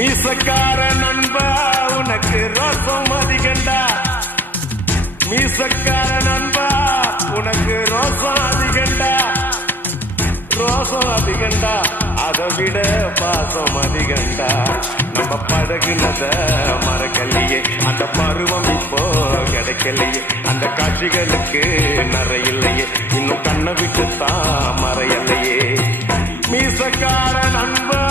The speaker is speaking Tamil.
மீசக்கார நண்பா உனக்கு ரோசம் அதிகண்டா. மீசக்கார நண்பா உனக்கு ரோசம் அதிகண்டா. ரோசம் அதிகண்டா அதை விட பாசம் அதிகண்டா. நம்ம பழகுனத மறக்கலையே, அந்த பருவம் இப்போ கிடைக்கலையே. அந்த காட்சிகளுக்கு நிறையில்லையே, இன்னும் கண்ணை விட்டுத்தான் மறையலையே. மீசக்கார நண்பா